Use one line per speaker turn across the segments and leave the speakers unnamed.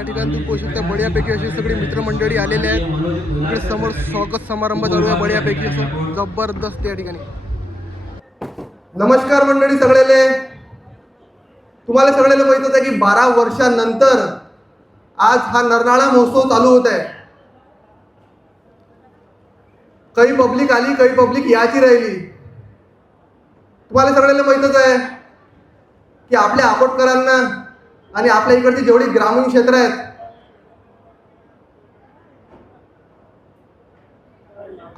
या ठिकाणी तुम्ही पोहोचू शकता. बढियापैकी अशी सगळी मित्रमंडळी आलेले आहेत. इकडे समोर स्वागत समारंभ चालू आहे. बढियापैकी असं जबरदस्त या ठिकाणी. नमस्कार मंडळी सगळेले. तुम्हाला सगळ्याला माहितच आहे की बारा वर्षानंतर आज हा नरनाळा महोत्सव चालू होत आहे. काही पब्लिक आली काही पब्लिक याची राहिली. तुम्हाला सगळ्यांना माहितच आहे की आपल्या आकोटकरांना आणि आपल्या इकडची जेवढी ग्रामीण क्षेत्र आहेत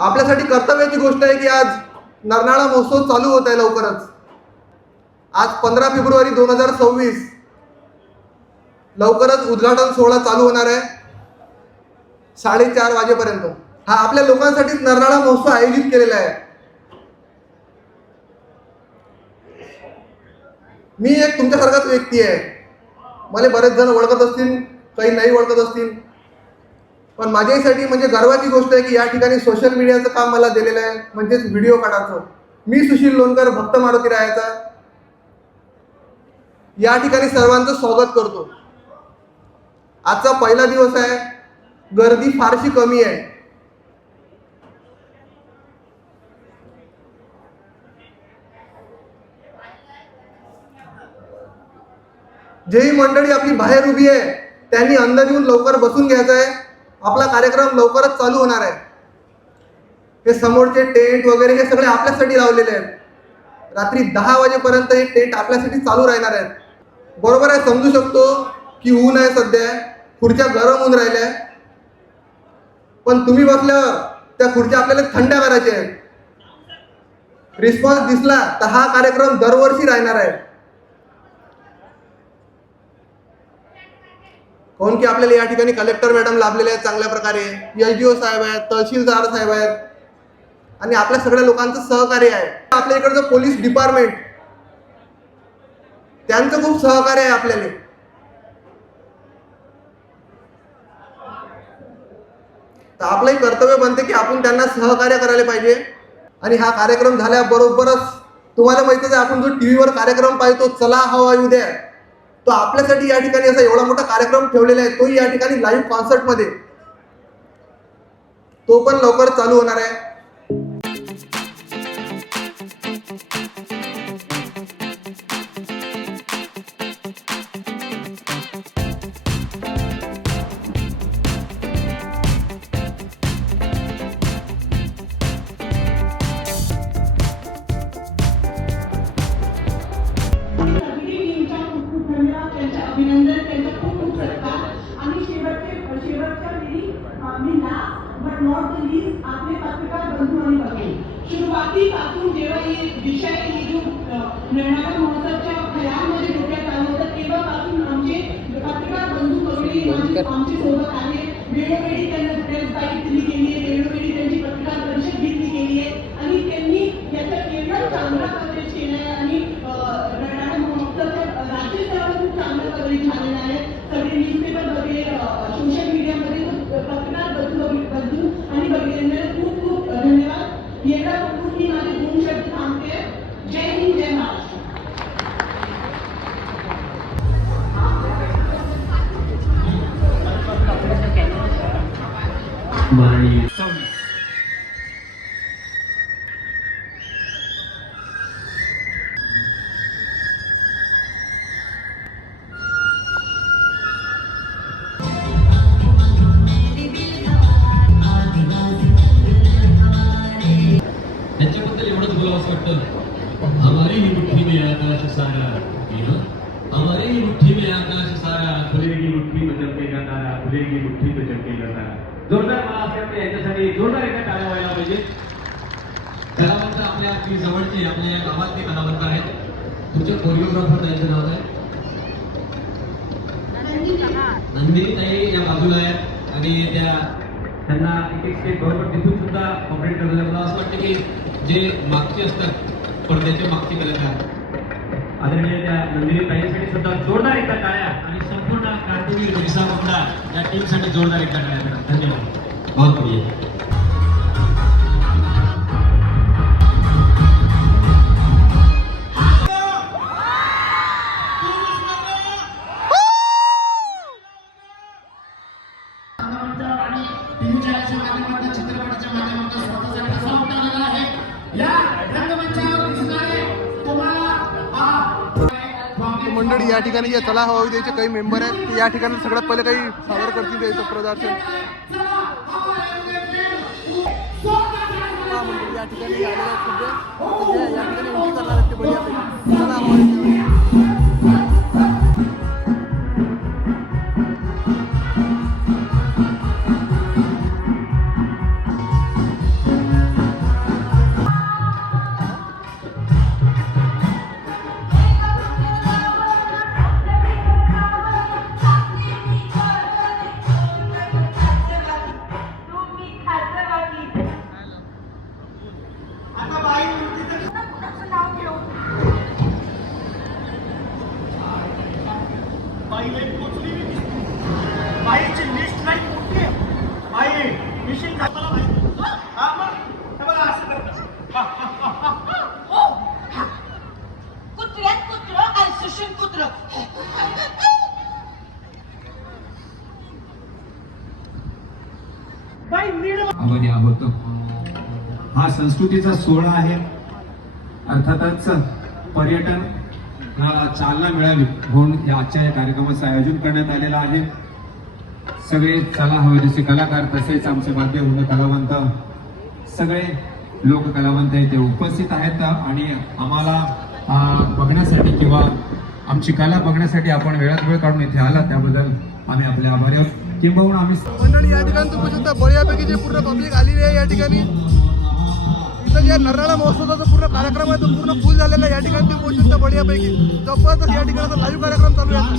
आपल्यासाठी कर्तव्याची गोष्ट आहे की आज नरनाळा महोत्सव चालू होत आहे लवकरच. आज पंधरा फेब्रुवारी दोन हजार सव्वीस लवकरच उद्घाटन सोहळा चालू होणार आहे. साडेचार वाजेपर्यंत. हा आपल्या लोकांसाठीच नरनाळा महोत्सव आयोजित केलेला आहे. मी एक तुमच्यासारखाच व्यक्ती आहे. मला बरेच जण ओळखत असतील काही नाही ओळखत असतील. पण माझ्यासाठी म्हणजे गर्वाची गोष्ट आहे की या ठिकाणी सोशल मीडियाचं काम मला दिलेलं आहे म्हणजेच व्हिडिओ काढायचं. मी सुशील लोणकर भक्त मारुती रायाचा. या ठिकाणी सर्वांचं स्वागत करतो. आजचा पहिला दिवस आहे गर्दी फारशी कमी आहे. जे ही मंडळी आपली बाहेर उभी आहे त्यांनी अंदर येऊन लवकर बसून घ्यायचं आहे. आपला कार्यक्रम लवकरच चालू होणार आहे. हे समोरचे टेंट वगैरे हे सगळे आपल्यासाठी लावलेले आहेत. रात्री दहा वाजेपर्यंत हे टेंट आपल्यासाठी चालू राहणार आहेत. बरोबर आहे समजू शकतो की ऊन आहे सध्या. खुर्च्या गरम होऊन राहिल्या पण तुम्ही बसल्यावर त्या खुर्च्या आपल्याला थंड करायच्या आहेत. रिस्पॉन्स दिसला तर हा कार्यक्रम दरवर्षी राहणार आहे. काऊन की आपल्याला या ठिकाणी कलेक्टर मॅडम लाभलेले आहेत चांगल्या प्रकारे. एच डी ओ साहेब आहेत तहसीलदार साहेब आहेत. आणि आपल्या सगळ्या लोकांचं सहकार्य आहे. आपल्या इकडचं पोलीस डिपार्टमेंट त्यांचं खूप सहकार्य आहे आपल्याला. तर आपलंही कर्तव्य बनते की आपण त्यांना सहकार्य करायला पाहिजे. आणि हा कार्यक्रम झाल्याबरोबरच तुम्हाला माहितीच आहे आपण जो टी व्हीवर कार्यक्रम पाहतो चला हवा येऊ द्या तो आपल्यासाठी या ठिकाणी असा एवढा मोठा कार्यक्रम ठेवलेला आहे तोही या ठिकाणी लाईव्ह कॉन्सर्टमध्ये तो पण लवकर चालू होणार आहे.
सुरुवातीपासून जेव्हा हे विषय हे जो निर्णायक महोत्सवच्या फळ्यांमध्ये डोक्यात आलं होतं तेव्हापासून आमचे पत्रकार बंधू माझे आमचे सोबत आहे वेळोवेळी
खुलेगी मुठ्ठी में जोरदार मला असं वाटतं याच्यासाठी जोरदार एका टाळ्या व्हायला पाहिजे. कलावंत आपल्या अगदी जवळचे आपल्या या गावातले कलावंत आहेत. तुमच्या कोरिओग्राफर त्यांचं नाव आहे नंदिनी ताई या बाजूला आहेत. आणि त्या त्यांना एक एक स्टेप बरोबर तिथून सुद्धा ऑपरेट करायला मला असं वाटतं की जे मागचे असतात पडद्याचे मागचे कलाकार आदरणीय त्या नंदिनी ताईंसाठी सुद्धा जोरदार एकदा टाळ्या आणि संपूर्ण क्रांतीवीर बिरसा मुंडा या टीमसाठी जोरदार एकदा टाळ्या करा. धन्यवाद. बहुत बढ़िया.
चित्रपटाच्या माध्यमातून उतरलेला आहे या
आणि या ठिकाणी जे चला हवा द्यायचे काही मेंबर आहेत. ते या ठिकाणी सगळ्यात पहिले काही सादर करतील द्यायचं प्रदर्शन. म्हणजे या ठिकाणी म्हणजे या ठिकाणी
आभारी आहोत. हा संस्कृतीचा सोहळा आहे. अर्थातच पर्यटन चालना मिळावी म्हणून या आजच्या या कार्यक्रमाचं आयोजन करण्यात आलेलं आहे. सगळे चला हवे जसे कलाकार तसेच आमचे माध्यम कलावंत सगळे लोक कलावंत आहेत ते उपस्थित आहेत आणि आम्हाला बघण्यासाठी किंवा आमची कला बघण्यासाठी आपण वेळात वेळ काढून इथे आला त्याबद्दल आम्ही आपले आभारी आहोत. किंबहुना आम्ही
मंडळी या ठिकाणी तुम्ही शकता बढियापैकी जे पूर्ण पब्लिक आलेली आहे या ठिकाणी. इथं जे नरनाळा महोत्सवाचा पूर्ण कार्यक्रम आहे तो पूर्ण फुल झालेला आहे. या ठिकाणी तुम्ही पोहोचू शकता बढियापैकी जबरदस्त या ठिकाणी लाईव्ह कार्यक्रम चालू आहे.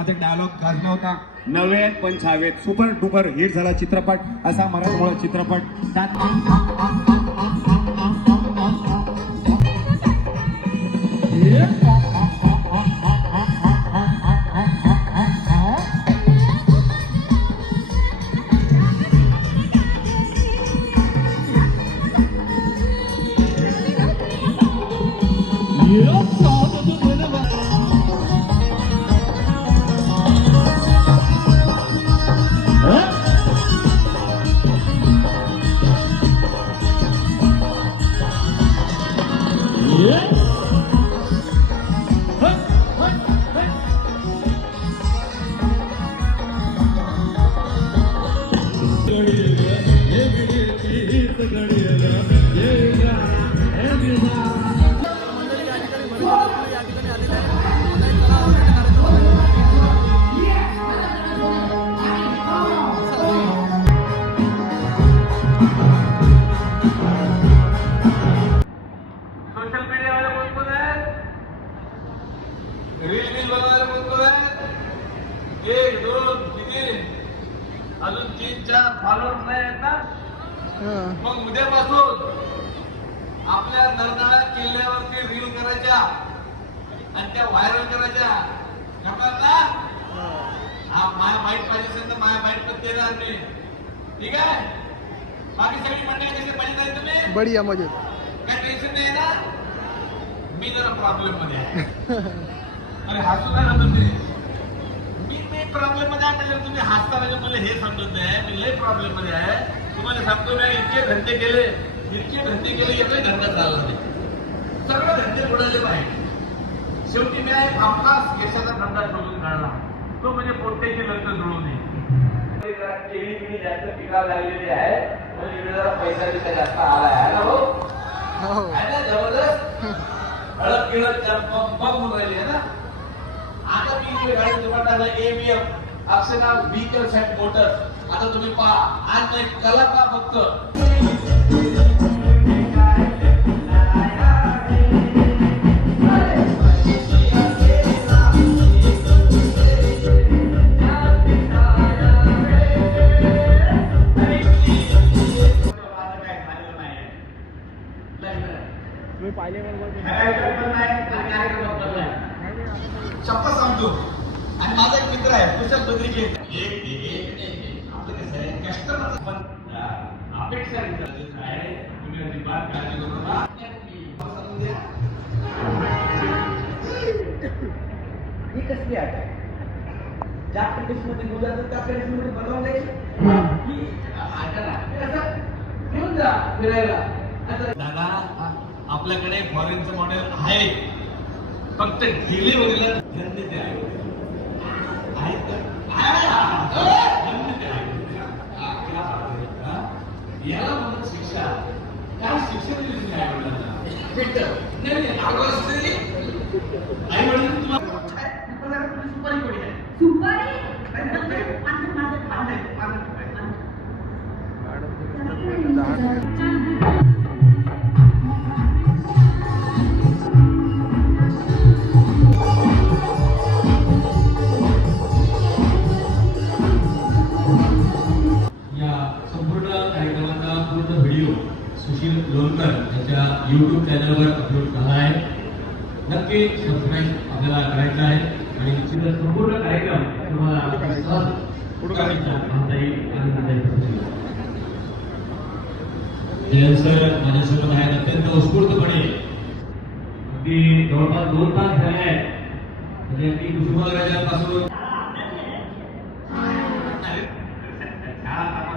माझा डायलॉग गाजला होता. नवे छावेत. सुपर डुपर हिट झाला चित्रपट असा मराठमोळा चित्रपट. त्यात
मी ठीक आहे? बाकी सगळी मंडळी आहे तुम्ही?
बढिया मजेत.
काय टेन्शन नाही ना? मी जरा प्रॉब्लेममध्ये आहे. अरे हसू नका तुम्ही. मी मी प्रॉब्लेममध्ये आहे म्हणजे तुम्ही हसता म्हणजे मला हे समजत नाही. मी लय प्रॉब्लेममध्ये आहे. तुम्हाला सांगतो मी इतके धंदे केले. इतके धंदे केले एकही धंदा चालला. नाही सगळे धंदे बुडाले पाहिजे शेवटी मी हमखास केसाचा धंदा शोधून काढला. तो म्हणजे पोट्याची लग्न जुळवणे केळी बिळी जास्त पिकायला लागलेली आहे. म्हणजे इकडे जरा पैसा बिसा जास्त आला आहे ना हो. जबरदस्त? हळद गिळत पंप म्हणून राहिली आहे ना? आता मी इकडे गाडी टाकला ABM Akshana vehicles and motors आता तुम्ही पहा आज नाही कला का फक्त.
ठराविक पण नाही आणि कार्यक्रमात पण नाही
शपथ सांगतो. आणि माझा एक मित्र आहे कुशल बद्रिके एक एक एक एक. आपलं कसं आहे कस्टमर पण
अपेक्षा विचारायचं आहे? तुम्ही अजिबात काळजी करू नका.
ही कसली आट आहे? ज्या कंडिशनमध्ये मुलाचं त्या कंडिशनमध्ये बनवलंय की आटाला असं घेऊन जा फिरायला. असं
दादा आपल्याकडे फॉरेनचं मॉडेल आहे फक्त डिलिव्हरीला धंदे द्या. हा, हा? याला शिक्षा काय शिक्षा दिली तुम्ही आई वडिलांना नाही नाही, आवाज तरी आई वडील तुम्हाला
सुपारी
सुशील लोणकर यांच्या यूट्यूब चॅनलवर अपलोड झाला आहे. नक्की सबस्क्राईब आपल्याला करायचं आहे. आणि निश्चितच संपूर्ण कार्यक्रम तुम्हाला सहज पाहता येईल आनंदाचा येईल जयंत सर माझ्यासोबत आहेत अत्यंत उत्स्फूर्तपणे. अगदी जवळपास दोन तास झाले आहेत. म्हणजे अगदी कुसुमाग्रजांपासून.